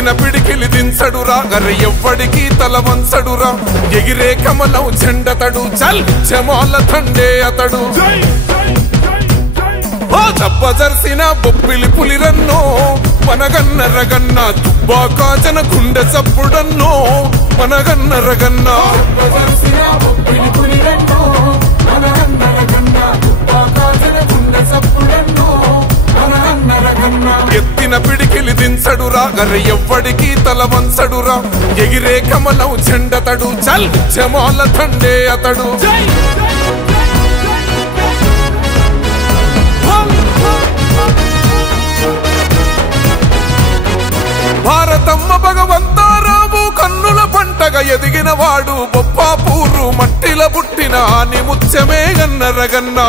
ఎత్తిన పిడికిలి దించడురా గర్రె ఎవ్వడికి తల వంచడురా ఎగిరే కమలం జెండతడు చల్ జమాల తండే అతడు దబ్బజర్సిన బొప్పిలి పులిరన్నో మనగన్న రగన్న దుబ్బాకాజన గుండె చప్పుడన్నో మనగన్న రగన్న ఎత్తిన పిడికిలి దించడురా గర్రె ఎవ్వడికి తల వంచడురా ఎగిరే కమలం జెండతడు చల్ జమాల తండే అతడు భారతమ్మ భగవంతారావు కన్నుల పంటగా ఎదిగిన వాడు బొప్పాపూరు మట్టిల పుట్టిన ఆని ముత్యమే గన్నరగన్నా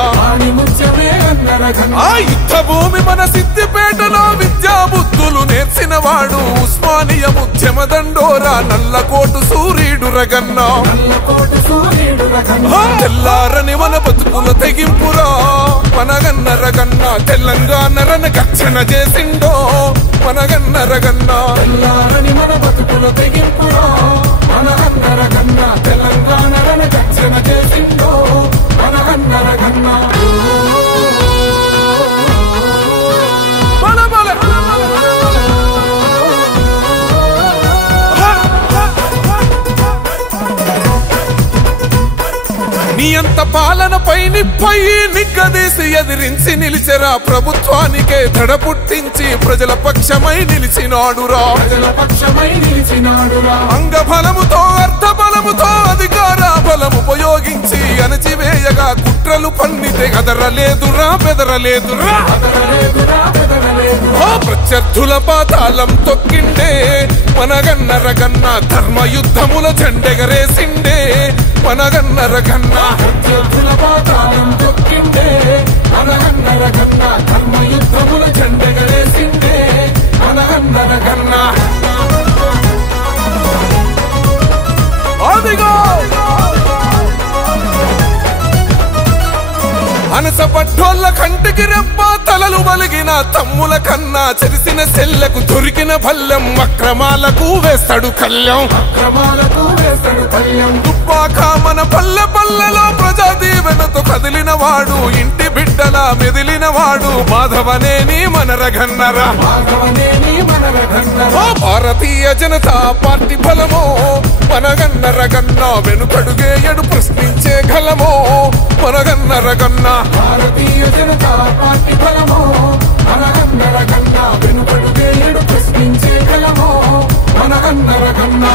ఆ యుద్ధ భూమి మన సిద్దిపేటలో విద్యా బుద్ధులు నేర్చిన వాడు ఉస్మానియ ముత్యమ దండోరా నల్లకోటు సూర్యుడు రగన్నా తెల్లారని మన బతుకుల తెగింపురా మనగన్న రగన్న తెలంగాణ రన గర్జన చేసిండో మనగన్న రగన్న తెల్లారని మన బతుకుల తెగింపురా మనగన్న రగన్న తెలంగాణ రన గర్జన చేసిండో మనగన్న రగన్న నీ అంత పాలనపై నిప్పై నిగ్గదీసి ఎదిరించి నిలిచెరా ప్రభుత్వానికే దడ పుట్టించి ప్రజల పక్షమై నిలిచినాడురా అంగబలముతో అర్థ బలముతో అధికార బలం ఉపయోగించి అణచివేయగా కుట్రలు పన్నితే అదరలేదురా బెదరలేదురా ప్రత్యర్థుల పాతాళం తొక్కిండే మనగన్న రగన్న ధర్మ యుద్ధముల జెండెగరేసిండే మనగన్న రగన్న ప్రత్యర్థుల పాతాళం తొక్కిండే మనగన్న రగన్న ధర్మ యుద్ధముల జెండెగరేసిండే మనగన్న రగన్న అదిగో అనసపట్టోళ్ళ కంటికి రెప్ప తలలు వలిగిన తమ్ముల కన్నా చెరిసిన సెల్లకు దొరికిన భల్లం అక్రమాలకు వేస్తాడు కళ్యం దుబ్బాక మన పల్లె పల్లెలో ప్రజా దీవెనతో కదిలిన వాడు ఇంటి బిడ్డల మెదిలిన వాడు మాధవనేని మన రగన్నరా భారతీయ జనతా పార్టీ బలమో మనగన్న రగన్న వెనుకడుగేయడు ప్రశ్నించే గలమో మనగన్న రగన్న భారతీయ జనతా పార్టీ బలమో మనగన్న రగన్న వెనుకడుగేయడు ప్రశ్నించే గలమో మనగన్న రగన్న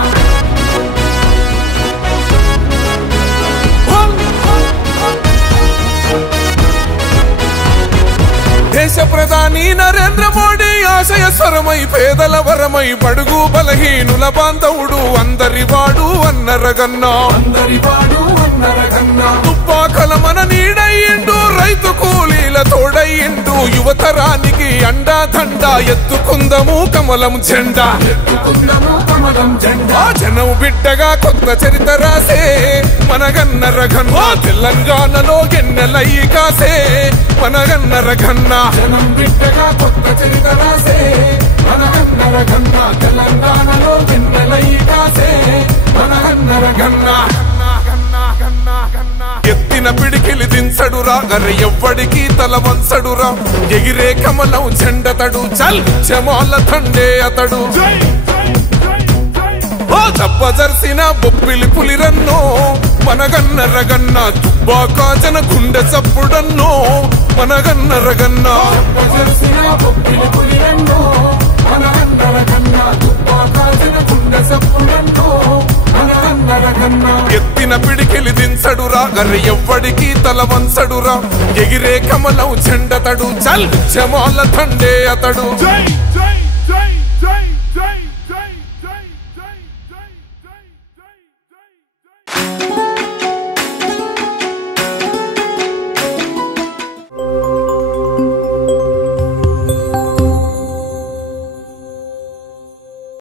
దేశ ప్రధాని నరేంద్ర మోడీ ఆశయ స్వరమై పేదల వరమై బడుగు బలహీనుల బాంధవుడు అందరివాడు అన్నరగన్నా దుబ్బాకల మన నీడయ్యిండు రైతు కూలీల తోడయ్యిండు యువతరానికి అండా దండా ఎత్తుకుందము కమలం జెండా జనం బిడ్డగా కొత్త చరిత్ర రాసే మనగన్న రగన్న తెలంగాణలో ఎన్నెలయ్యి కాసే మనగన్న రగన్న జనం బిడ్డగా కొత్త చరిత్ర రాసే మనగన్న రగన్న తెలంగాణలో ఎన్నెలయ్యి కాసే మనగన్న రగన్న ఎత్తిన పిడికిలి దించడురా గర్రె ఎవ్వడికి తల వంచడురా ఎగిరే కమలం జెండతడు చల్ జమాల తండే అతడు దబ్బజర్సిన బొప్పిలి పులిరన్నో మనగన్న రగన్న దుబ్బాకాజన గుండె చప్పుడన్నో మనగన్న రగన్న ఎత్తిన పిడికిలి దించడురా గర్రె ఎవ్వడికి తల వంచడురా ఎగిరే కమలం జెండతడు చల్ జమాల తండే అతడు